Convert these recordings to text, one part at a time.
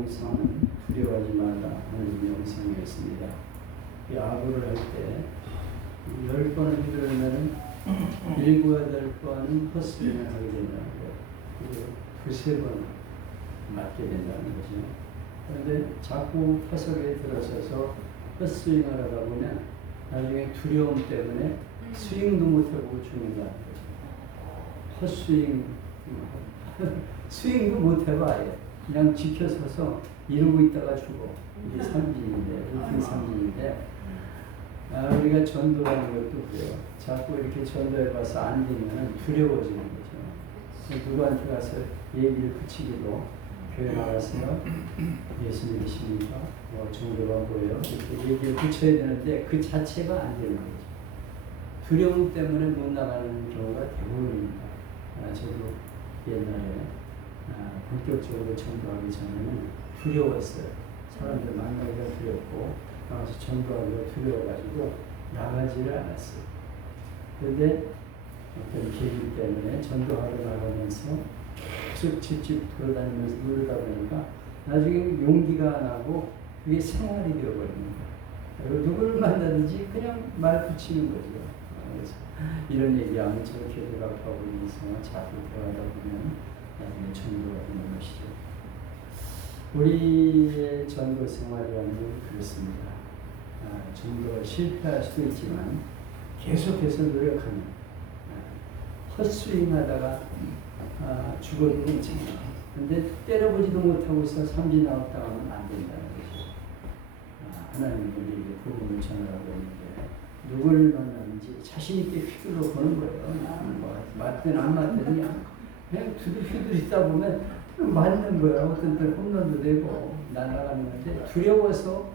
명상은 두려워하지 마라 하는 명상이었습니다. 야구를 할 때 10번을 휘두르면 7, 8번은 헛스윙을 하게 된다는 거예요. 그리고 2, 3번 맞게 된다는 거죠. 그런데 자꾸 타석에 들어서서 헛스윙을 하다 보면 나중에 두려움 때문에 스윙도 못하고 죽는다는 거죠. 헛스윙, 스윙도 못해봐 아예. 그냥 지켜서서 이러고 있다가 죽어. 이게 삼진인데, 루틴 삼진인데, 우리가 전도라는 것도 그래요. 자꾸 이렇게 전도해봐서 안 되면 두려워지는 거죠. 누구한테 가서 얘기를 붙이기도, 교회 나가서요, 예수 믿으십니까? 종교가 뭐예요? 이렇게 얘기를 붙여야 되는데 그 자체가 안 되는 거죠. 두려움 때문에 못 나가는 경우가 대부분입니다. 저도 옛날에 본격적으로 전도하기 전에는 두려웠어요. 사람들 만나기가 두렵고 나가서 전도하기가 두려워가지고 나가지를 않았어요. 그런데 어떤 계기 때문에 전도하러 나가면서 계속 집집 돌아다니면서 누르다 보니까 나중에 용기가 나고 그게 생활이 되어버립니다. 그리고 누구를 만나든지 그냥 말 붙이는 거죠. 그래서 이런 얘기하면 저렇게 대답하고 있으면 자꾸 대화하다 보면 나중에 전도가 되는 것이죠. 우리의 전도 생활이라는 건 그렇습니다. 전도가 실패할 수도 있지만 계속해서 노력하는 헛스윙하다가 죽어도 괜찮아요. 근데 때려보지도 못하고서 삼진 나왔다 하면 안 된다는 거죠. 하나님이 우리에게 복음을 전하라고 했는데 누구를 만나는지 자신있게 휘둘러 보는 거예요. 맞든 안 맞든 그냥 휘두르다 보면 맞는 거야. 어떤 때 홈런도 되고 날아가는 건데 두려워서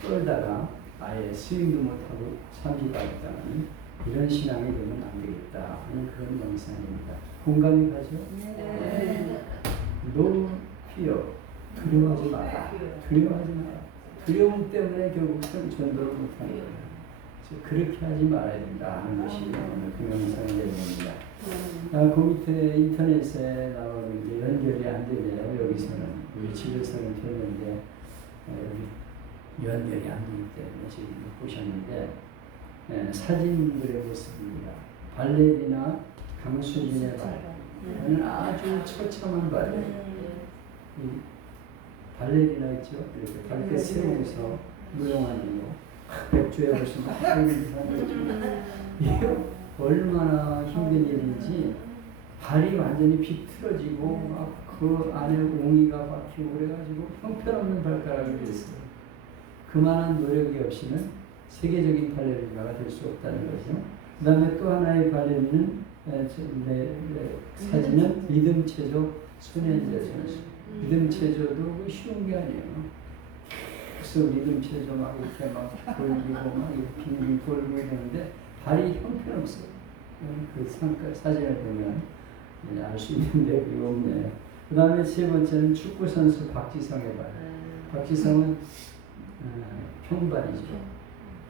떨다가 아예 스윙도 못하고 삼진 나왔다는 이런 신앙이 되면 안 되겠다 하는 그런 명상입니다. 공감이 가죠? 네. No fear. 두려워하지 마라. 두려워하지 마라. 두려움 때문에 결국 전도를 못하는 거예요. 그렇게 하지 말아야 된다 하는 것이 오늘 그 명상의 내용입니다. 그 밑에 인터넷에 나오는 게 연결이 안 되네요. 여기서는 우리 집에서는 됐는데 연결이 안 되기 때문에 지금 못 보셨는데 사진들의 모습입니다. 발레리나 강수진의 발은 아주 처참한 발이에요. 발레리나 있죠? 이렇게 발끝 세우고서 무용하는 거. 백조에 보시면 이게 얼마나 힘든 일인지 발이 완전히 비틀어지고 막 그 안에 옹이가 박히고 그래가지고 형편없는 발가락이 됐어요. 그만한 노력이 없이는 세계적인 발레리나가 될 수 없다는 거죠. 그 다음에 또 하나의 발레리는 사진은 리듬체조 손현재 선수. 리듬체조도 쉬운 게 아니에요. 계속 리듬체조 막 이렇게 막 돌리고 막 이렇게 빙빙 돌고 이러는데 발이 형편없어요. 그 사진을 보면 알 수 있는데 그게 없네요. 그 다음에 세 번째는 축구선수 박지성의 발. 박지성은 평발이죠.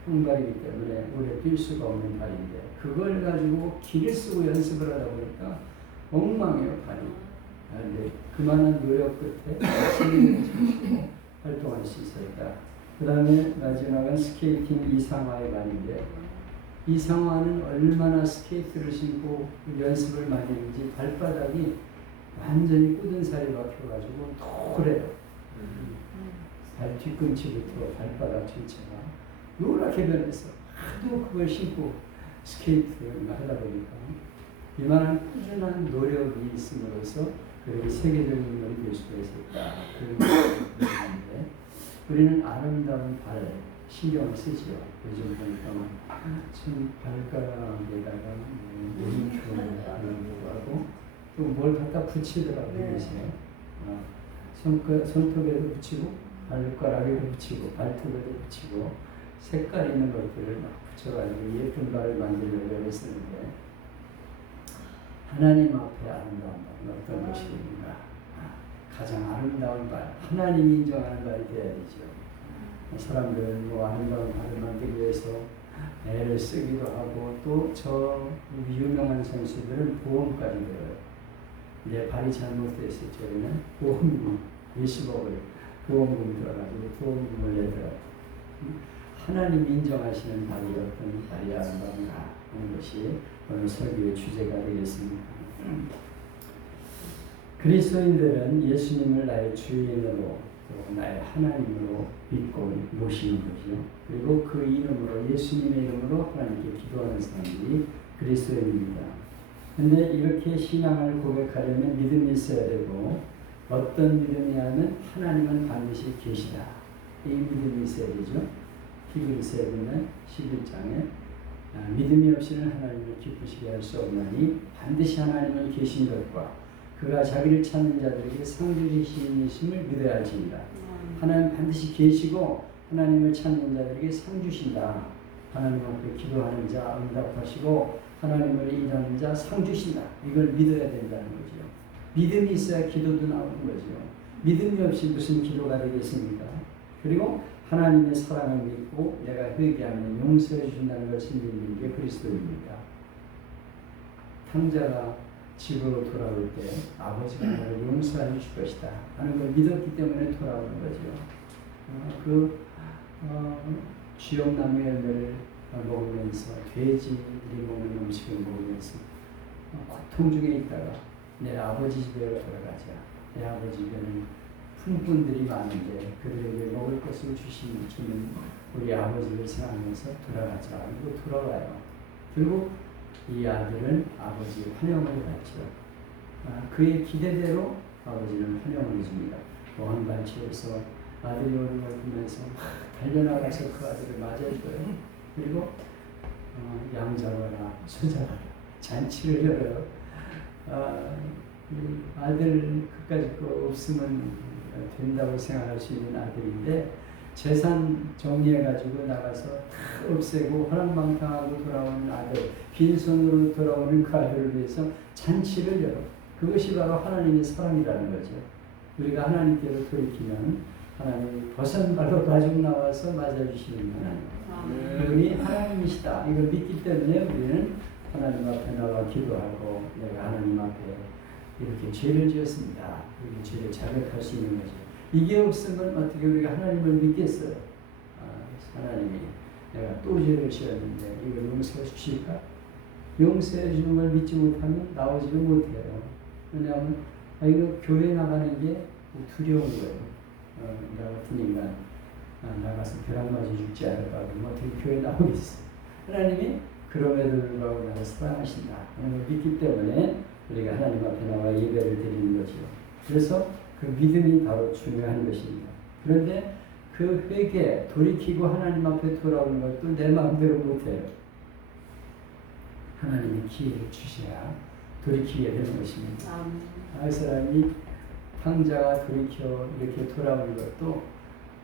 평발이기 때문에 오래 뛸 수가 없는 발인데 그걸 가지고 기를 쓰고 연습을 하다 보니까 엉망이에요 발이. 그런데 그만한 노력 끝에 세계적으로 활동할 수 있었다. 그 다음에 마지막은 스케이팅 이상화의 발인데 이상화는 얼마나 스케이트를 신고 연습을 많이 했는지 발바닥이 완전히 굳은 살이 박혀가지고 노래요. 발 뒤꿈치부터 발바닥 전체가 노랗게 변했어. 하도 그걸 신고 스케이트를 하다 보니까 이만한 꾸준한 노력이 있음으로써 그렇게 세계적인 인물이 될 수가 있었다. 그런 것인데 우리는 아름다운 발 신경을 쓰지요. 요즘 보니까 참 발가락에다가 물음표를 하고 또 뭘 갖다 붙이더라고요. 손톱에도 붙이고 발가락에도 붙이고 발톱에도 붙이고 색깔 있는 것들을 막 붙여가지고 예쁜 발을 만들려고 했었는데 하나님 앞에 아름다운 발은 어떤 것입니까? 가장 아름다운 발, 하나님이 인정하는 발이 되어야 되죠. 사람들은 뭐 아름다운 발을 만들기 위해서 애를 쓰기도 하고 또 저 유명한 선수들은 보험까지 들어요. 내 발이 잘못됐을 적에는 보험이 몇십억을 보험금 들어가지고 보험금을 내더라도 하나님 인정하시는 말이 어떤 말이야 하는 것이 오늘 설교의 주제가 되겠습니다. 그리스도인들은 예수님을 나의 주인으로 또 나의 하나님으로 믿고 모시는 거죠. 그리고 그 이름으로 예수님의 이름으로 하나님께 기도하는 사람들이 그리스도인입니다. 그런데 이렇게 신앙을 고백하려면 믿음이 있어야 되고 어떤 믿음이냐면 하나님은 반드시 계시다. 이 믿음이 있어야 되죠. 히브리서에 보면 11장에 믿음이 없이는 하나님을 기쁘시게 할 수 없나니 반드시 하나님은 계신 것과 그가 자기를 찾는 자들에게 상주이심을 믿어야 할지니라. 하나님 반드시 계시고 하나님을 찾는 자들에게 상 주신다. 하나님 앞에 기도하는 자 응답하시고 하나님을 일하는 자 상 주신다. 이걸 믿어야 된다는 거죠. 믿음이 있어야 기도도 나오는 거죠. 믿음이 없이 무슨 기도가 되겠습니까? 그리고 하나님의 사랑을 믿고 내가 회개하면 용서해 주신다는 것을 믿는 게 그리스도입니다. 탕자가 집으로 돌아올 때 아버지가 나를 용서해 주실 것이다 하는 걸 믿었기 때문에 돌아오는 거죠. 쥐옥나무 열매를 먹으면서 돼지들이 먹는 음식을 먹으면서 고통 중에 있다가 내 아버지 집에 돌아가자. 내 아버지 집에는 품꾼들이 많은데 그들에게 먹을 것을 주는 우리 아버지를 생각하면서 돌아가자. 그리고 돌아와요. 결국 이 아들은 아버지의 환영을 받죠. 그의 기대대로 아버지는 환영을 해줍니다. 왕발치에서 아들이 오는 걸 보면서 달려나가서 그 아들을 맞아줘요. 그리고 양잡아라, 소잡아라, 잔치를 열어요. 아들 그까짓 거 없으면 된다고 생각할 수 있는 아들인데 재산 정리해가지고 나가서 다 없애고 허랑방탕하고 돌아오는 아들, 빈손으로 돌아오는 그 아들을 위해서 잔치를 열어. 그것이 바로 하나님의 사랑이라는 거죠. 우리가 하나님께로 돌이키면 하나님이 벗은 발로 가지고 나와서 맞아주시는 하나님. 그분이 하나님이시다. 이걸 믿기 때문에 우리는 하나님 앞에 나와 기도하고 내가 하나님 앞에 이렇게 죄를 지었습니다. 이렇게 죄를 자백할 수 있는 거죠. 이게 없으면 어떻게 우리가 하나님을 믿겠어요? 하나님이 내가 또 죄를 지었는데 이걸 용서해 주실까? 용서해 주는 걸 믿지 못하면 나오지는 못해요. 왜냐하면 이거 교회 나가는 게 두려운 거예요. 나 같은 인간 나가서 벼락 맞아 죽지 않을까 그러면 어떻게 교회 나오겠어? 하나님이 그럼에도 불구하고 나를 사랑하신다 하는 걸 믿기 때문에 우리가 하나님 앞에 나와 예배를 드리는 거죠. 그래서 그 믿음이 바로 중요한 것입니다. 그런데 그 회개, 돌이키고 하나님 앞에 돌아오는 것도 내 마음대로 못해요. 하나님이 기회를 주셔야 돌이키게 되는 것입니다. 그 사람이 탕자가 돌이켜 이렇게 돌아오는 것도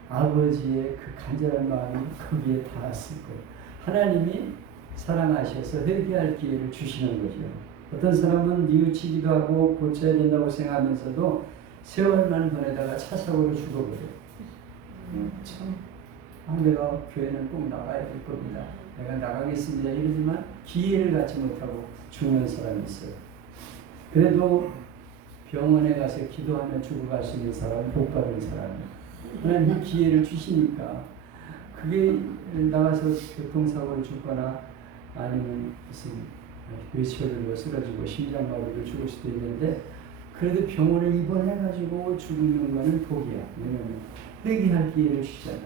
아버지의 그 간절한 마음이 거기에 닿았을 거예요. 하나님이 사랑하셔서 회개할 기회를 주시는 거죠. 어떤 사람은 뉘우치기도 하고 고쳐야 된다고 생각하면서도 세월만 보내다가 차 사고로 죽어버려요. 참, 내가 교회는 꼭 나가야 될 겁니다. 내가 나가겠습니다. 이러지만 기회를 갖지 못하고 죽는 사람이 있어요. 그래도 병원에 가서 기도하며 죽어갈 수 있는 사람은 복 받은 사람이에요. 하나님이 기회를 주시니까 그게 나가서 교통사고를 죽거나 아니면 무슨 뇌출혈로 쓰러지고 심장마비로 죽을 수도 있는데 그래도 병원에 입원해가지고 죽는 거는 복이야. 왜냐면 회개할 기회를 주잖아.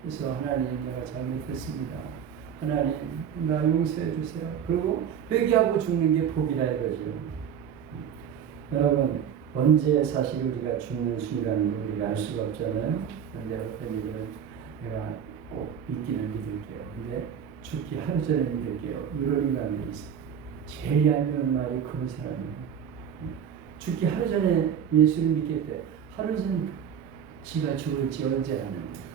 그래서 하나님 내가 잘못했습니다. 하나님 나 용서해 주세요. 그리고 회개하고 죽는 게 복이라 이거죠. 여러분 언제 사실 우리가 죽는 순간을 우리가 알 수가 없잖아요. 그런데 어떤 일은 내가 꼭 믿기는 믿을게요. 근데 죽기 하루 전에 믿을게요. 이런 인간들이 있어요. 제일 얄미운 말이 그런 사람이에요. 죽기 하루 전에 예수를 믿겠대. 하루 전 지가 죽을지 언제 아는 거야.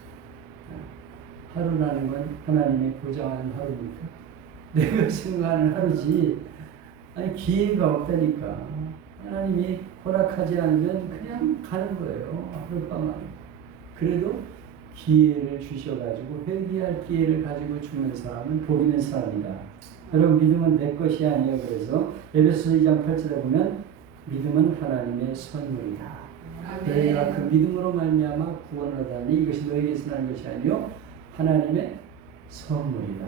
하루라는 건 하나님이 보장하는 하루니까. 내가 생각하는 하루지. 아니 기회가 없다니까. 하나님이 허락하지 않으면 그냥 가는 거예요. 하룻밤 안에. 그래도 기회를 주셔가지고 회개할 기회를 가지고 죽는 사람은 복 있는 사람이다. 여러분 믿음은 내 것이 아니에요. 그래서 에베소서 2장 8절에 보면 믿음은 하나님의 선물이다. 너희가 그 믿음으로 말미암아 구원을 얻으니 이것이 너희에게서 나는 것이 아니요 하나님의 선물이다.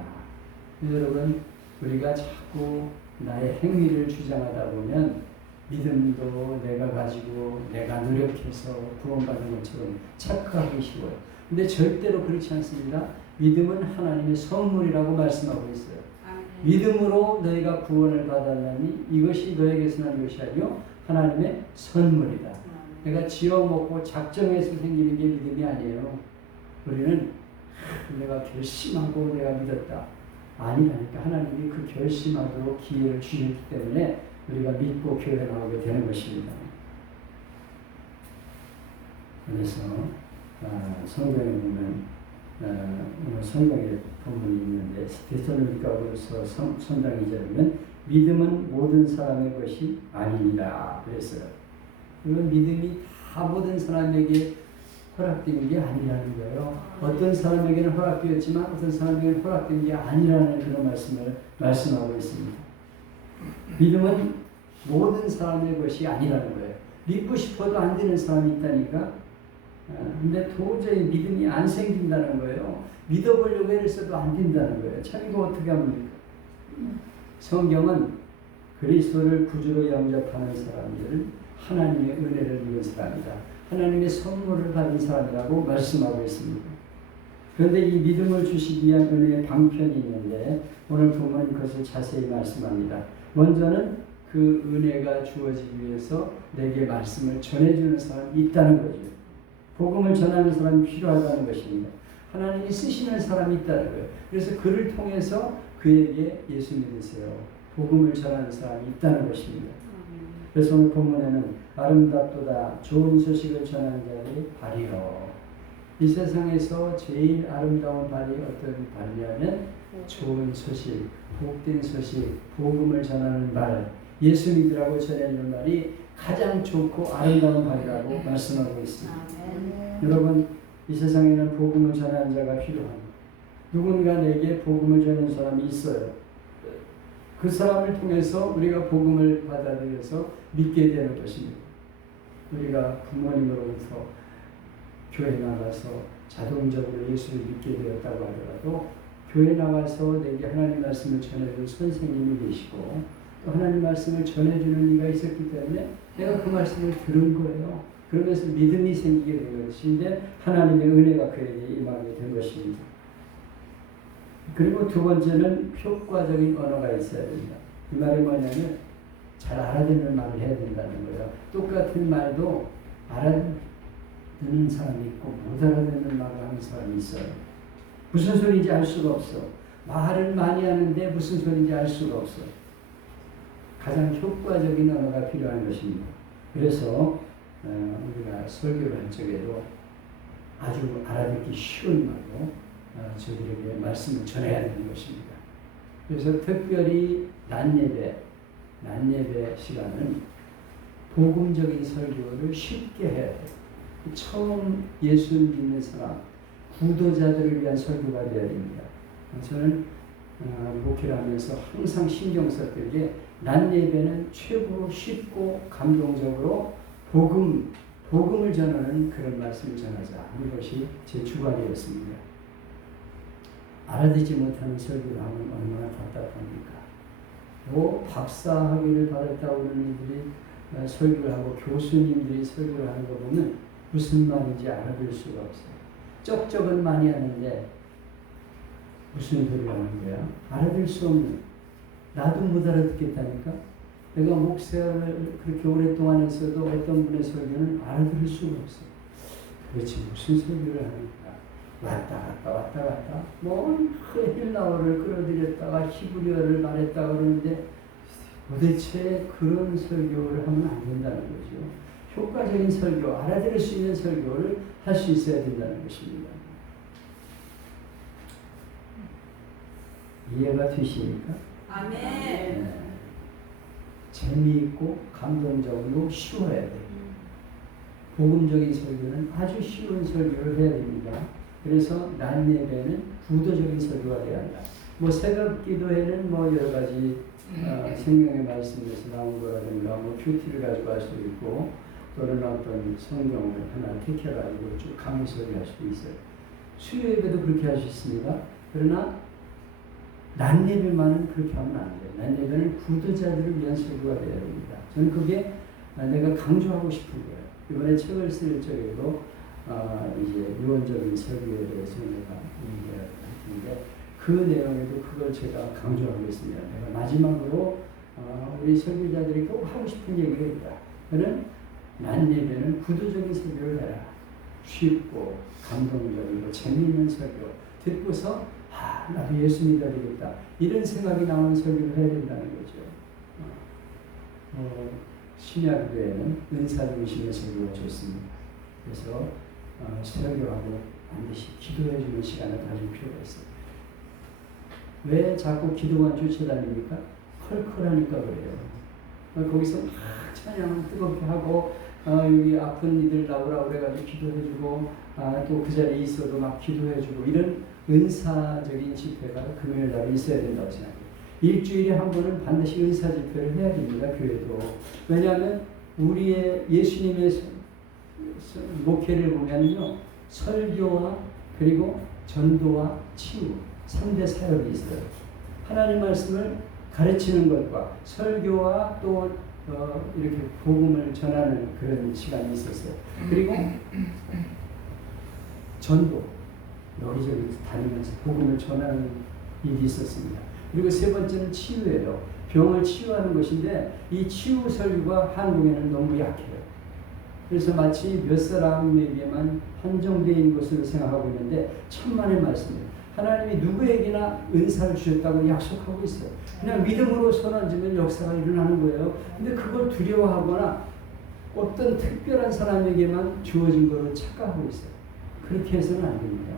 여러분, 우리가 자꾸 나의 행위를 주장하다 보면 믿음도 내가 가지고 내가 노력해서 구원받는 것처럼 착각하기 쉬워요. 근데 절대로 그렇지 않습니다. 믿음은 하나님의 선물이라고 말씀하고 있어요. 믿음으로 너희가 구원을 받았나니 이것이 너에게서 난 것이 아니요 하나님의 선물이다. 내가 지어먹고 작정해서 생기는 게 믿음이 아니에요. 우리는 내가 결심하고 내가 믿었다. 아니라니까. 하나님이 그 결심하도록 기회를 주셨기 때문에 우리가 믿고 교회 나오게 되는 것입니다. 그래서 성경에 보면 오늘 성경에 본문이 있는데 데살로니가후서 3장 2절이면 믿음은 모든 사람의 것이 아니니라 그랬어요. 이건 믿음이 다 모든 사람에게 허락된 게 아니라는 거예요. 어떤 사람에게는 허락되었지만 어떤 사람에게는 허락된 게 아니라는 그런 말씀을 말씀하고 있습니다. 믿음은 모든 사람의 것이 아니라는 거예요. 믿고 싶어도 안 되는 사람이 있다니까. 근데 도저히 믿음이 안 생긴다는 거예요. 믿어보려고 애를 써도 안 된다는 거예요. 참 이거 어떻게 합니까? 성경은 그리스도를 구주로 영접하는 사람들, 하나님의 은혜를 입은 사람이다. 하나님의 선물을 받은 사람이라고 말씀하고 있습니다. 그런데 이 믿음을 주시기 위한 은혜의 방편이 있는데 오늘 보면 그것을 자세히 말씀합니다. 먼저는 그 은혜가 주어지기 위해서 내게 말씀을 전해주는 사람이 있다는 거죠. 복음을 전하는 사람이 필요하다는 것입니다. 하나님이 쓰시는 사람이 있다는 거예요. 그래서 그를 통해서 그에게 예수 믿으세요. 복음을 전하는 사람이 있다는 것입니다. 그래서 오늘 본문에는 아름답도다 좋은 소식을 전하는 자들이 발이요. 이 세상에서 제일 아름다운 발이 어떤 발이냐면 좋은 소식, 복된 소식, 복음을 전하는 발, 예수 믿으라고 전해주는 말이 가장 좋고 아름다운 발이라고 말씀하고 있습니다. 여러분, 이 세상에는 복음을 전하는 자가 필요합니다. 누군가 내게 복음을 전하는 사람이 있어요. 그 사람을 통해서 우리가 복음을 받아들여서 믿게 되는 것입니다. 우리가 부모님으로부터 교회 나가서 자동적으로 예수를 믿게 되었다고 하더라도 교회 나가서 내게 하나님 말씀을 전해준 선생님이 계시고 또 하나님 말씀을 전해주는 이가 있었기 때문에 내가 그 말씀을 들은 거예요. 그러면서 믿음이 생기게 된 것인데 하나님의 은혜가 그에게 임하게 된 것입니다. 그리고 두 번째는 효과적인 언어가 있어야 됩니다. 이 말이 뭐냐면 잘 알아듣는 말을 해야 된다는 거예요. 똑같은 말도 알아듣는 사람이 있고 못 알아듣는 말을 하는 사람이 있어요. 무슨 소리인지 알 수가 없어. 말을 많이 하는데 무슨 소리인지 알 수가 없어. 가장 효과적인 언어가 필요한 것입니다. 그래서 우리가 설교를 할 적에도 아주 알아듣기 쉬운 말로 저들에게 말씀을 전해야 되는 것입니다. 그래서 특별히 낮 예배 시간은 복음적인 설교를 쉽게 해야 돼요. 처음 예수를 믿는 사람, 구도자들을 위한 설교가 되어야 됩니다. 저는 목회를 하면서 항상 신경 썼던 게 낮 예배는 최고로 쉽고 감동적으로 복음을 전하는 그런 말씀을 전하자 하는 것이 제 주관이었습니다. 알아듣지 못하는 설교를 하면 얼마나 답답합니까? 또 박사학위를 받았다고 하는 이들이 설교를 하고 교수님들이 설교를 하는 거 보면 무슨 말인지 알아들 수가 없어요. 쩍쩍은 많이 하는데 무슨 소리를 하는 거야? 알아들 수 없는. 나도 못 알아듣겠다니까? 내가 목사를 그렇게 오랫동안 했어도 어떤 분의 설교는 알아들을 수가 없어. 도대체 무슨 설교를 하니까? 왔다 갔다. 헬라어를 끌어들였다가 히브리어를 말했다 그러는데 도대체 그런 설교를 하면 안 된다는 거죠. 효과적인 설교, 알아들을 수 있는 설교를 할 수 있어야 된다는 것입니다. 이해가 되십니까? 아멘. 네. 재미있고 감동적으로 쉬워야 돼요. 복음적인 설교는 아주 쉬운 설교를 해야 됩니다. 그래서 낮 예배는 구도적인 설교가 돼야 한다. 새벽 기도에는 여러 가지 생명의 말씀에서 나온 거라든가 큐티를 가지고 할 수도 있고 또는 어떤 성경을 하나 택해가지고 쭉 강의소리 할 수도 있어요. 수요 예배도 그렇게 할 수 있습니다. 그러나 낮 예배만은 그렇게 하면 안 돼요. 낮 예배는 구도자들을 위한 설교가 되어야 됩니다. 저는 그게 내가 강조하고 싶은 거예요. 이번에 책을 쓸 적에도 이제 유언적인 설교에 대해서 내가 얘기할 텐데 그 내용에도 그걸 제가 강조하겠습니다. 내가 마지막으로 우리 설교자들이 꼭 하고 싶은 얘기가 있다. 그는 낮 예배는 구도적인 설교를 해라. 쉽고 감동적이고 재미있는 설교 듣고서 나도 예수 믿어야 되겠다 이런 생각이 나오는 설교를 해야 된다는 거죠. 신약교회는 은사 중심의 설교가 좋습니다. 그래서 설교하고 반드시 기도해 주는 시간을 가질 필요가 있습니다. 왜 자꾸 기도만 쫓아다닙니까? 컬컬하니까 그래요. 거기서 막 찬양 뜨겁게 하고 여기 아픈 이들 나오라 그래가지고 기도해주고 또 그 자리에 있어도 막 기도해주고 이런 은사적인 집회가 금요일 날에 있어야 된다고 생각해요. 일주일에 한 번은 반드시 은사 집회를 해야 됩니다. 교회도. 왜냐하면 우리의 예수님의 목회를 보면요. 설교와 그리고 전도와 치유 3대 사역이 있어요. 하나님 말씀을 가르치는 것과 설교와 또 이렇게 복음을 전하는 그런 시간이 있었어요. 그리고 전도 여기저기 다니면서 복음을 전하는 일이 있었습니다. 그리고 세 번째는 치유예요. 병을 치유하는 것인데 이 치유 설교가 한국에는 너무 약해요. 그래서 마치 몇 사람에게만 한정되어 있는 것으로 생각하고 있는데 천만의 말씀이에요. 하나님이 누구에게나 은사를 주셨다고 약속하고 있어요. 그냥 믿음으로 손 얹으면 역사가 일어나는 거예요. 근데 그걸 두려워하거나 어떤 특별한 사람에게만 주어진 것으로 착각하고 있어요. 그렇게 해서는 안 됩니다.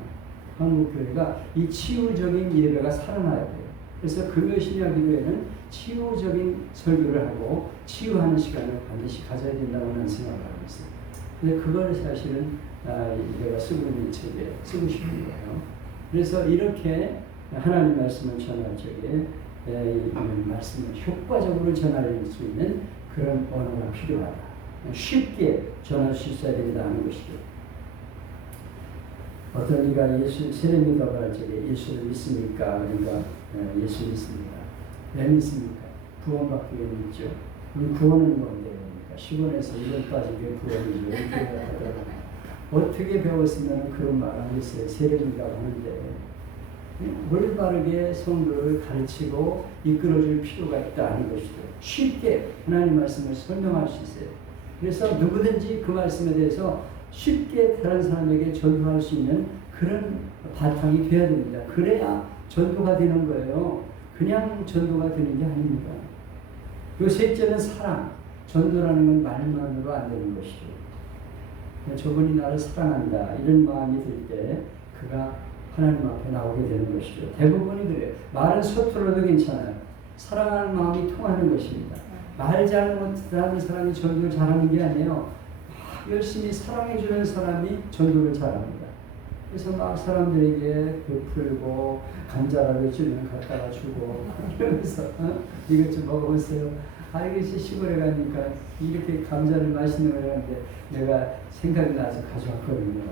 한국교회가 이 치유적인 예배가 살아나야 돼요. 그래서 금요 신약 기도회는 치유적인 설교를 하고 치유하는 시간을 반드시 가져야 된다고 하는 생각을 하고 있어요. 근데 그걸 사실은 내가 쓰고 있는 책에 쓰고 싶은 거예요. 그래서 이렇게 하나님 말씀을 전할 적에 이 말씀을 효과적으로 전할 수 있는 그런 언어가 필요하다. 쉽게 전할 수 있어야 된다는 것이죠. 어떤 이가 예수 세례 믿어갈 적에 예수를 믿습니까? 그러니까 예수 믿습니다. 왜 믿습니까? 구원받기 위해 믿죠. 구원은 뭔데? 그러니까 10원에서 1원 빠지게 구원이죠. 이렇게 하더라고요. 어떻게 배웠으면 그런 말을 하겠어요. 세례민이라고 하는데 올바르게 성도를 가르치고 이끌어줄 필요가 있다는 것이죠. 쉽게 하나님 말씀을 설명할 수 있어요. 그래서 누구든지 그 말씀에 대해서 쉽게 다른 사람에게 전도할 수 있는 그런 바탕이 되어야 됩니다. 그래야 전도가 되는 거예요. 그냥 전도가 되는 게 아닙니다. 그리고 셋째는 사랑. 전도라는 건 말만으로 안 되는 것이죠. 저분이 나를 사랑한다 이런 마음이 들 때 그가 하나님 앞에 나오게 되는 것이죠. 대부분이 그래요. 말은 서툴러도 괜찮아요. 사랑하는 마음이 통하는 것입니다. 말 잘하는 사람이 전도를 잘하는 게 아니에요. 열심히 사랑해주는 사람이 전도를 잘합니다. 그래서 막 사람들에게 베풀고 감자라도 주면 갖다가 주고 이러면서 이것 좀 먹어보세요. 이것이 시골에 가니까 이렇게 감자를 맛있는 걸 하는데 내가 생각이 나서 가져왔거든요.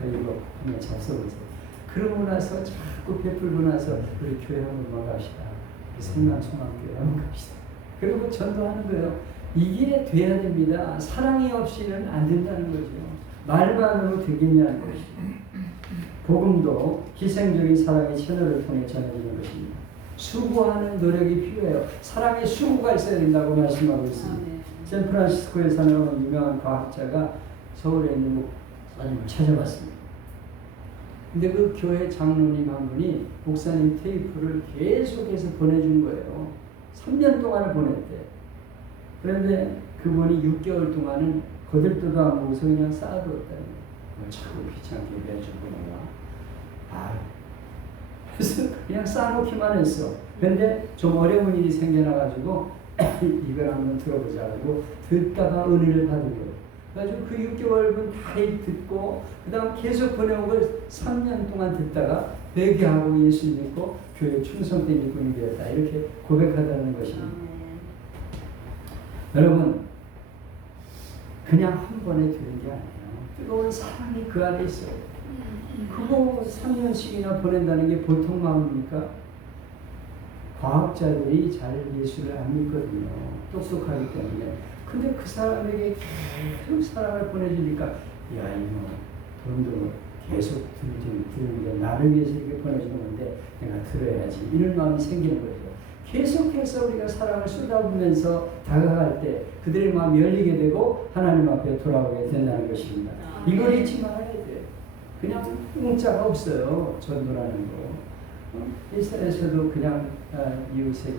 이거 한번 잘 써보세요. 그러고 나서 자꾸 베풀고 나서 우리 교회 한번 갑시다. 성남송학교에 한번 갑시다. 그리고 전도하는 거예요. 이게 돼야 됩니다. 사랑이 없이는 안 된다는 거죠. 말만으로 되겠냐는 것이죠. 복음도 희생적인 사랑의 채널을 통해 전해지는 것입니다. 수고하는 노력이 필요해요. 사랑의 수고가 있어야 된다고 말씀하고 있습니다. 샌프란시스코에 사는 유명한 과학자가 서울에 있는 목사님을 찾아봤습니다. 근데 그 교회 장로님 한 분이 목사님 테이프를 계속해서 보내준 거예요. 3년 동안을 보냈대. 그런데 그분이 6개월 동안은 거들떠도 안 먹어서 그냥 쌓아두었다는 거예요. 자꾸 귀찮게 매주구나. 그래서 그냥 쌓아놓기만 했어. 근데 좀 어려운 일이 생겨나가지고 이걸 한번 들어보자 하고 듣다가 은혜를 받은 거예요. 그래가지고 그 6개월분 다 듣고 그 다음 계속 보내온 걸 3년 동안 듣다가 회개하고 예수 믿고 교회 충성된 일꾼이 되었다. 이렇게 고백하다는 것입니다. 여러분 그냥 한 번에 되는 게 아니에요. 뜨거운 사랑이 그 안에 있어요. 그거 3년씩이나 보낸다는 게 보통 마음입니까? 과학자들이 잘 예수를 안 믿거든요. 똑똑하기 때문에. 근데 그 사람에게 계속 사랑을 보내주니까, 야, 이거 돈도 계속 들으니까 나를 위해서 이렇게 보내주는 건데 내가 들어야지. 이런 마음이 생기는 거죠. 계속해서 우리가 사랑을 쏟아부으면서 다가갈 때 그들의 마음이 열리게 되고 하나님 앞에 돌아오게 된다는 것입니다. 이걸 잊지 말아야 돼요. 그냥 공짜가 없어요. 전도라는 거. 일산에서도 그냥 이웃에게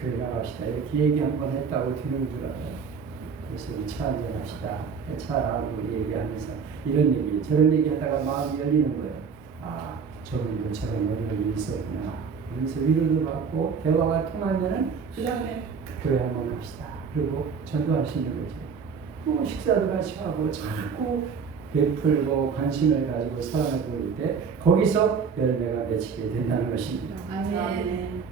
교회 나갑시다 이렇게 얘기 한번 했다고 되는 줄 알아요. 그래서 우리 차 한잔합시다. 차라고 얘기하면서 이런 얘기 저런 얘기 하다가 마음이 열리는 거예요. 아, 저분도 저런 어려움이 있었구나. 그래서 위로도 받고 대화가 통하면은 그 다음에 교회 한번 갑시다. 그리고 전도할 수 있는 거죠. 또 식사도 같이 하고 자꾸 베풀고 관심을 가지고 사랑을 보일 때 거기서 열매가 맺히게 된다는 것입니다. 아멘.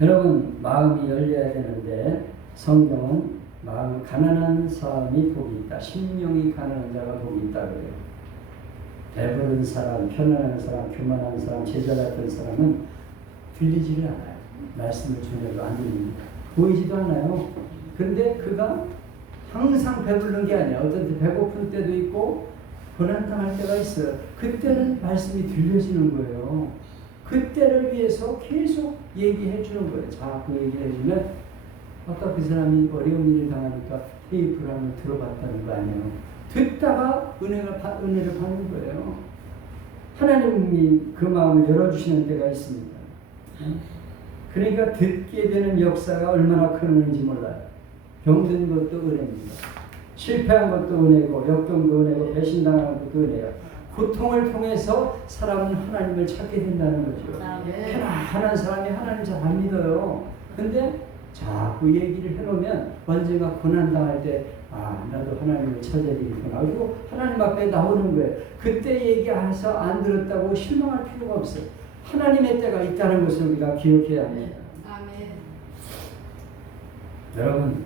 여러분 마음이 열려야 되는데 성경은 마음 가난한 사람이 복이 있다. 심령이 가난한 자가 복이 있다 그래요. 배부른 사람, 편안한 사람, 교만한 사람, 제자 같은 사람은 들리지를 않아요. 말씀을 전해도 안 들립니다. 보이지도 않아요. 그런데 그가 항상 배부른 게 아니야. 어떤 때 배고픈 때도 있고 고난당할 때가 있어요. 그때는 말씀이 들려지는 거예요. 그때를 위해서 계속 얘기해 주는 거예요. 자꾸 얘기해 주면 아까 그 사람이 어려운 일을 당하니까 테이프를 한번 들어봤다는 거 아니에요. 듣다가 은혜를 받는 거예요. 하나님이 그 마음을 열어주시는 때가 있습니다. 그러니까 듣게 되는 역사가 얼마나 큰 은혜인지 몰라요. 병든 것도 은혜입니다. 실패한 것도 은혜고 역경도 은혜고 배신당한 것도 은혜예요. 고통을 통해서 사람은 하나님을 찾게 된다는 거죠. 편안한 사람이 하나님 잘 안 믿어요. 근데 자꾸 얘기를 해놓으면 언젠가 고난당할 때 아, 나도 하나님을 찾아야 되겠구나. 그리고 하나님 앞에 나오는 거예요. 그때 얘기해서 안 들었다고 실망할 필요가 없어요. 하나님의 때가 있다는 것을 우리가 기억해야 합니다. 아멘. 여러분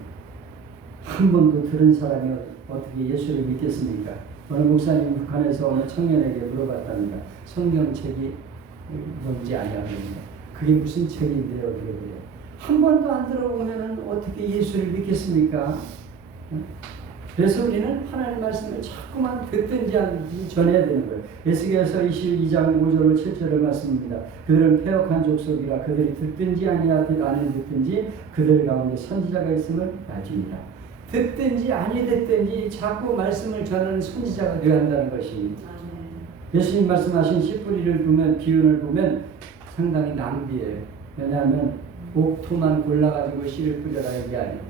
한 번도 들은 사람이 어떻게 예수를 믿겠습니까? 어느 목사님 북한에서 어느 청년에게 물어봤답니다. 성경책이 뭔지 알아야 됩니다. 그게 무슨 책인데요? 그래요. 한 번도 안 들어보면 어떻게 예수를 믿겠습니까? 그래서 우리는 하나님 말씀을 자꾸만 듣든지 안 전해야 되는 거예요. 에스겔서 22장 5절 7절의 말씀입니다. 그들은 패역한 족속이라 그들이 듣든지 아니 듣든지 그들 가운데 선지자가 있음을 알지니라. 듣든지 아니 듣든지 자꾸 말씀을 전하는 선지자가 되어야 한다는 것입니다. 예수님 말씀하신 씨 뿌리를 보면 비유를 보면 상당히 낭비예요. 왜냐하면 옥토만 골라가지고 씨를 뿌려라 이게 아니에요.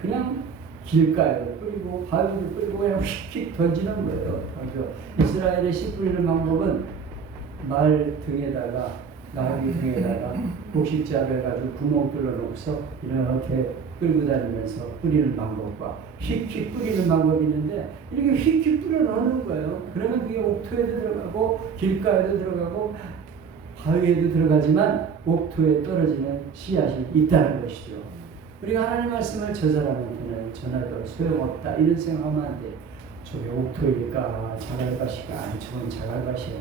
그냥 길가에 뿌리고 바위를 뿌리고 그냥 휙휙 던지는 거예요. 이스라엘의 씨 뿌리는 방법은 말 등에다가 나귀 등에다가 곡식자를 해가지고 구멍 뚫어 놓고서 이렇게 끌고 다니면서 뿌리는 방법과 휙휙 뿌리는 방법이 있는데 이렇게 휙휙 뿌려 넣는 거예요. 그러면 그게 옥토에도 들어가고 길가에도 들어가고 바위에도 들어가지만 옥토에 떨어지는 씨앗이 있다는 것이죠. 우리가 하나님 말씀을 저 사람한테는 전하도 소용없다 이런 생각하면 안 돼. 저게 옥토일까 자갈밭일까 아니 저건 자갈밭이야.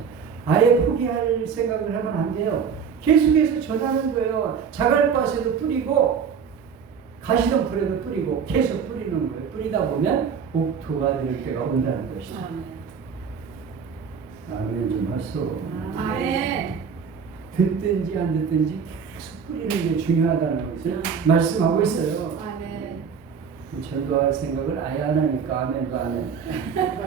아예 포기할 생각을 하면 안 돼요. 계속해서 전하는 거예요. 자갈밭에도 뿌리고 가시덤불에도 뿌리고 계속 뿌리는 거예요. 뿌리다 보면 옥토가 될 때가 온다는 것이죠. 아멘 좀 하소. 아멘. 듣든지 안 듣든지 계속 뿌리는 게 중요하다는 것을 말씀하고 있어요. 아멘. 전도할 생각을 아예 안 하니까 아멘도 안 해.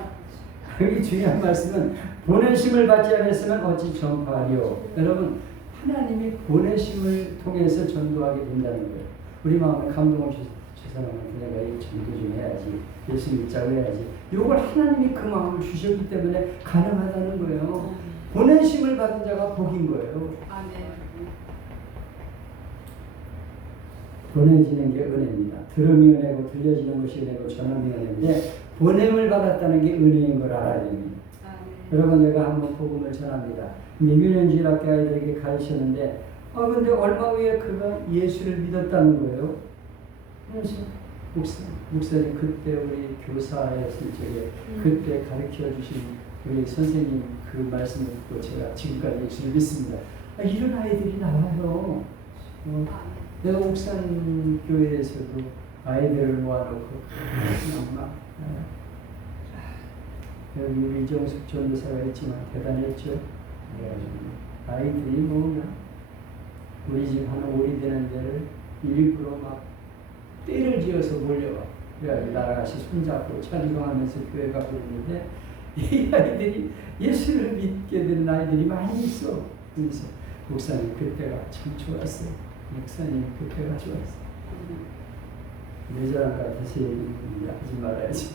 여기 중요한 말씀은 보내심을 받지 않았으면 어찌 전파하리요. 여러분 하나님이 보내심을 통해서 전도하게 된다는 거예요. 우리 마음에 감동을 주셔서 저 사람한테 내가 이 전도 좀 해야지. 예수 믿자고 해야지. 이걸 하나님이 그 마음을 주셨기 때문에 가능하다는 거예요. 보내심을 받은 자가 복인 거예요. 아멘. 보내지는 게 은혜입니다. 들음이 은혜고 들려지는 것이 은혜고 전함이 은혜인데 보냄을 받았다는 게 은혜인 걸 알아야 됩니다. 여러분 내가 한번 복음을 전합니다. 미면주일 학교 아이들에게 가르쳤는데 근데 얼마 후에 그가 예수를 믿었다는 거예요. 그래서 목사님 그때 우리 교사였을 적에 그때 가르쳐 주신 우리 선생님 그 말씀을 듣고 제가 지금까지 예수를 믿습니다. 이런 아이들이 나와요. 내가 옥산 교회에서도 아이들을 모아놓고 막 여기 우리 이정숙 전도사가 있지만 대단했죠. 아이들이 뭐 우리 집 하나 오리되는 데를 일부러 막 떼를 지어서 몰려와. 그래가지고 나라같이 손잡고 찬송하면서 교회 가고 있는데 이 아이들이 예수를 믿게 되는 아이들이 많이 있어. 그래서 목사님 그때가 참 좋았어요. 목사님 그때가 좋았어요. 내 자랑 같아서 하지 말아야지.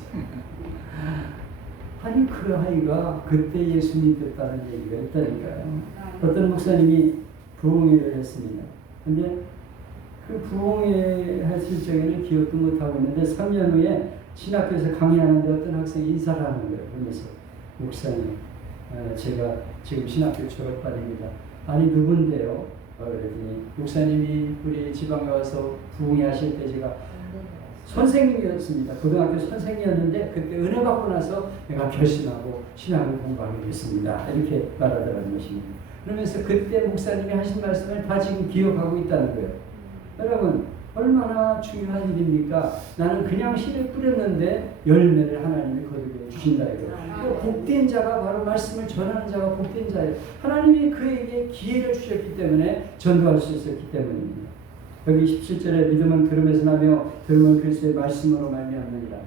아니 그 아이가 그때 예수 믿었다는 얘기가 있다니까요. 어떤 목사님이 부흥회를 했습니다. 근데 그 부흥회 했을 적에는 기억도 못하고 있는데 3년 후에 신학교에서 강의하는데 어떤 학생이 인사를 하는 거예요. 그러면서 목사님 제가 지금 신학교 졸업반입니다. 아니 누군데요? 그랬더니 목사님이 우리 지방에 와서 부흥회 하실 때 제가 선생님이었습니다. 고등학교 선생님이었는데 그때 은혜 받고 나서 내가 결심하고 신학을 공부하게 됐습니다. 이렇게 말하더라는 것입니다. 그러면서 그때 목사님이 하신 말씀을 다 지금 기억하고 있다는 거예요. 여러분 얼마나 중요한 일입니까? 나는 그냥 씨를 뿌렸는데 열매를 하나님이 거두게 주신다 이거예요. 복된 자가 바로 말씀을 전하는 자가 복된 자예요. 하나님이 그에게 기회를 주셨기 때문에 전도할 수 있었기 때문입니다. 여기 17절에 믿음은 들음에서 나며 들음은 그리스도의 말씀으로 말미암느니라.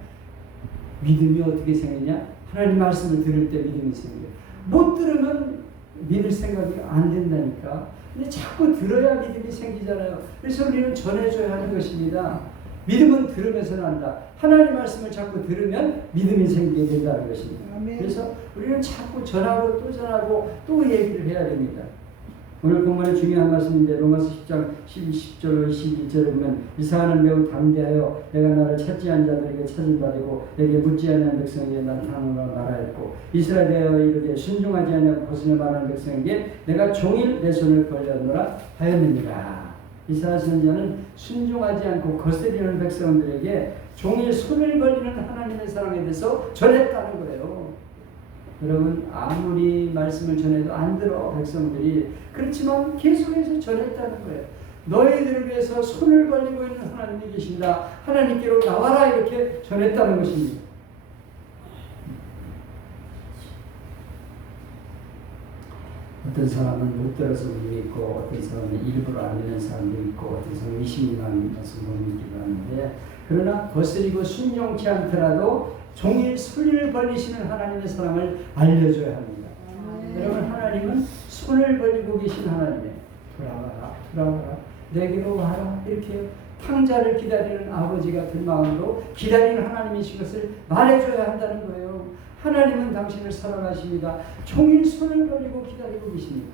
믿음이 어떻게 생기냐? 하나님 말씀을 들을 때 믿음이 생겨요. 못 들으면 믿을 생각이 안 된다니까. 근데 자꾸 들어야 믿음이 생기잖아요. 그래서 우리는 전해줘야 하는 것입니다. 믿음은 들으면서 난다. 하나님 말씀을 자꾸 들으면 믿음이 생기게 된다는 것입니다. 그래서 우리는 자꾸 전하고 또 전하고 또 얘기를 해야 됩니다. 오늘 본문의 중요한 말씀인데 로마서 10장 10절로 22절에 보면 이사야는 매우 담대하여 내가 나를 찾지 않은 자들에게 찾은 자되고 내게 묻지 않는 백성에게 나타나노라 말하였고 이스라엘에 이르되 순종하지 아니하고 거스려 말하는 백성에게 내가 종일 내 손을 벌렸노라 하였느니라. 이사야 선지자는 순종하지 않고 거스리는 백성들에게 종일 손을 벌리는 하나님의 사랑에 대해서 전했다는 거예요. 여러분 아무리 말씀을 전해도 안 들어 백성들이. 그렇지만 계속해서 전했다는 거예요. 너희들을 위해서 손을 벌리고 있는 하나님이 계신다. 하나님께로 나와라 이렇게 전했다는 것입니다. 어떤 사람은 못 들어서 믿고 어떤 사람은 일부러 안 믿는 사람도 있고 어떤 사람은 의심이 많아서 못 믿기도 하는데 그러나 거스리고 순종치 않더라도 종일 손을 벌리시는 하나님의 사랑을 알려줘야 합니다. 여러분 하나님은 손을 벌리고 계신 하나님이에요. 돌아와라 돌아와라 내게로 와라 이렇게 탕자를 기다리는 아버지 같은 마음으로 기다리는 하나님이신 것을 말해줘야 한다는 거예요. 하나님은 당신을 사랑하십니다. 종일 손을 벌리고 기다리고 계십니다.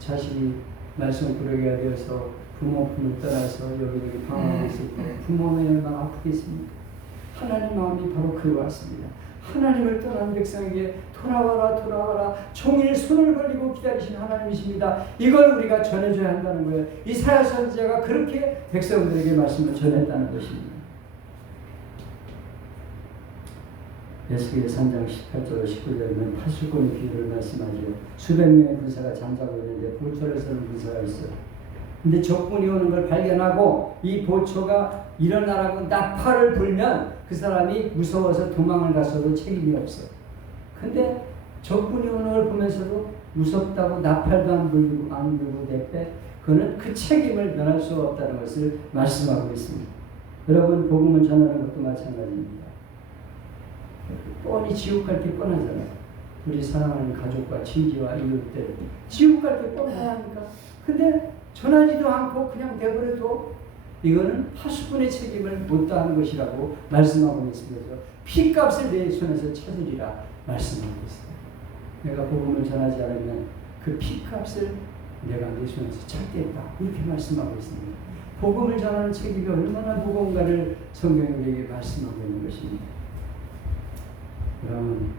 자식이 말썽꾸러기가 되어서 부모 품을 떠나서 여기저기 방황하고 있을 때 부모는 얼마나 아프겠습니까? 하나님 마음이 바로 그와 같습니다. 하나님을 떠난 백성에게 돌아와라 돌아와라 종일 손을 벌리고 기다리신 하나님이십니다. 이걸 우리가 전해줘야 한다는 거예요. 이사야 선지자가 그렇게 백성들에게 말씀을 전했다는 것입니다. 에스겔 3장 18절 19절에는 파수꾼의 비유를 말씀하죠. 수백 명의 군사가 잠자고 있는데 보초를 서는 군사가 있어요. 근데 적군이 오는 걸 발견하고 이 보초가 일어나라고 나팔을 불면 그 사람이 무서워서 도망을 갔어도 책임이 없어. 근데 적군이 오는 걸 보면서도 무섭다고 나팔도 안 불고 대패 그는 그 책임을 면할 수 없다는 것을 말씀하고 있습니다. 여러분 복음을 전하는 것도 마찬가지입니다. 뻔히 지옥 갈 게 뻔하잖아요. 우리 사랑하는 가족과 친지와 이웃들 지옥 갈 게 뻔해야 하니까. 근데 전하지도 않고 그냥 내버려도 이거는 파수꾼의 책임을 못 다하는 것이라고 말씀하고 있습니다. 피값을 내 손에서 찾으리라 말씀하고 있습니다. 내가 복음을 전하지 않으면 그 피값을 내가 내 손에서 찾겠다 이렇게 말씀하고 있습니다. 복음을 전하는 책임이 얼마나 무거운가를 성경이 우리에게 말씀하고 있는 것입니다. 그러면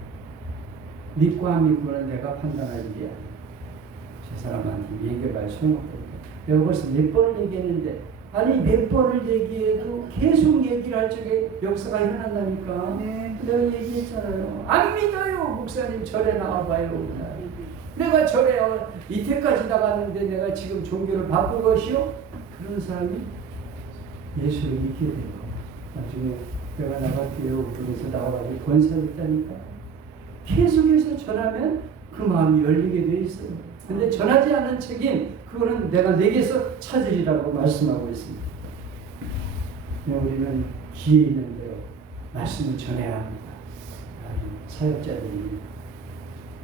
믿고 안 믿고는 내가 판단할 일이 아니야. 저 사람한테 얘기해봐야 소용없거든요. 내가 벌써 몇 번을 얘기했는데 아니 몇 번을 얘기해도 계속 얘기를 할 적에 역사가 일어난다니까. 네. 내가 얘기했잖아요. 안 믿어요. 목사님 절에 나와봐요. 그날. 내가 절에 이태까지 나갔는데 내가 지금 종교를 바꾼 것이요? 그런 사람이 예수를 믿게 돼요. 나중에 내가 나갈게요. 그래서 나와가지고 권사했다니까. 계속해서 전하면 그 마음이 열리게 돼 있어요. 근데 전하지 않은 책임, 그거는 내가 내게서 찾으리라고 말씀하고 있습니다. 우리는 기회 있는 대로 말씀을 전해야 합니다. 사역자들이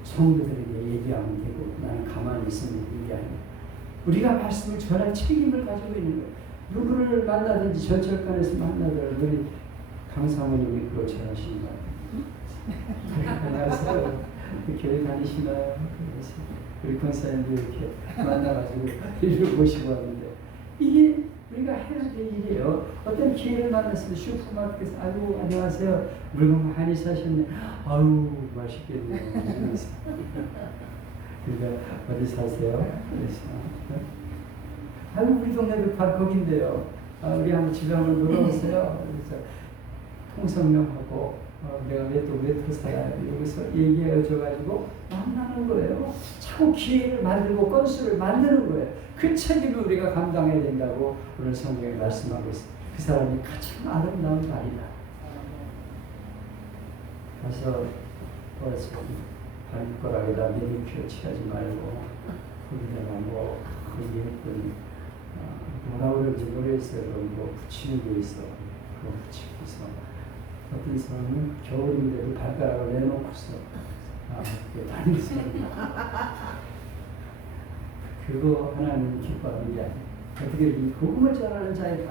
성도들에게 얘기하면 되고 나는 가만히 있으면 되는 게 아니에요. 우리가 말씀을 전할 책임을 가지고 있는 거예요. 누구를 만나든지 전철관에서 만나더라도 우리 강사모님이 그거 잘하시는 것 같아요. 안녕하세요. 교회 다니시나요? 우리 권사님도 이렇게 만나가지고 일을 보시고 하는데 이게 우리가 해야 될 일이에요. 어떤 기회를 만났을 때 슈퍼마켓에서 아이고 안녕하세요. 물건 많이 사셨네. 아유 맛있겠네요. 그러니까 어디 사세요? 그래서 아유 우리 동네도 바로 거긴데요. 우리 한번 집에 한번 놀러 오세요. 그래서 통성명하고 내가 왜 사야 여기서 얘기해 줘가지고 만나는 거예요. 자꾸 기회를 만들고 건수를 만드는 거예요. 그 책임을 우리가 감당해야 된다고 오늘 성경에 말씀하고 있어요. 그 사람이 가장 아름다운 말이다. 가서 발가락에다 매니큐어 칠하지 말고 거기다가 뭐 거기 했더니 뭐라 그러지 모르겠어요. 뭐 붙이는 게 있어. 그거 붙이고 있어. 어떤 사람은 겨울인데도 발가락을 내놓고서 다니겠어요. 그거 하나님 기뻐하는 게 아니에요. 어떻게 이 복음을 전하는 자에다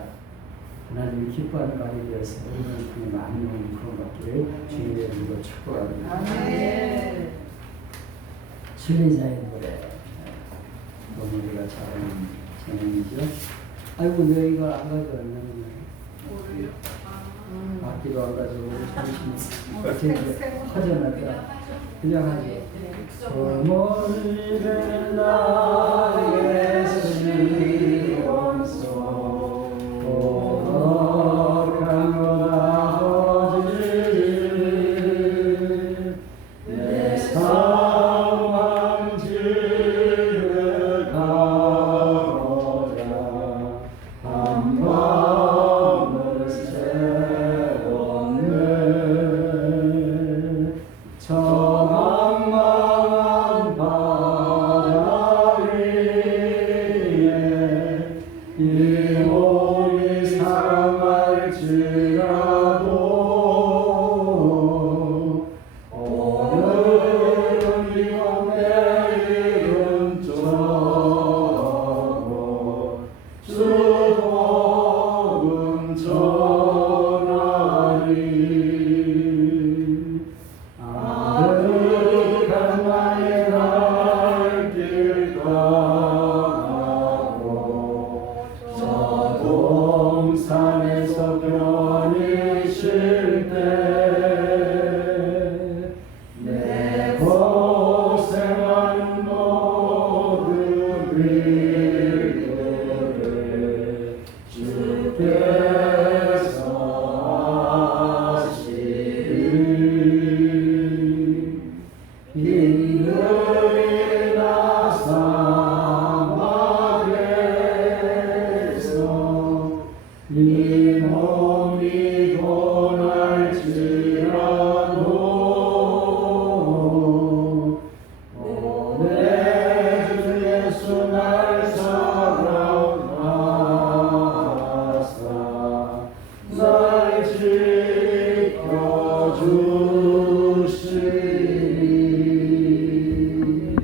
하나님이 기뻐하는 말이 되어서 우리는 그냥 많이 오는 그런 것들을 주님의 이름으로 축복합니다. 아멘. 순례자의 노래 너무 우리가 잘하는 찬양이죠. 아이고 내가 이걸 안 가져왔네. 악기도 안 가지고 정신이 허전하다. 그냥 하죠. 소문을 나의 예수님 원소 오덕한 것 아버지 내 상황지를 가보자 한 밤을 세웠네 저 망망한 바다 위에 이 몸이 상할지라도 오늘은 비고 내일은 저고 주 복음 전하리 아득한 나의 날길 가고 저 동산에서 편히 쉴 때 내 고생하는 모든 일들을 주께서 하시리 힘들이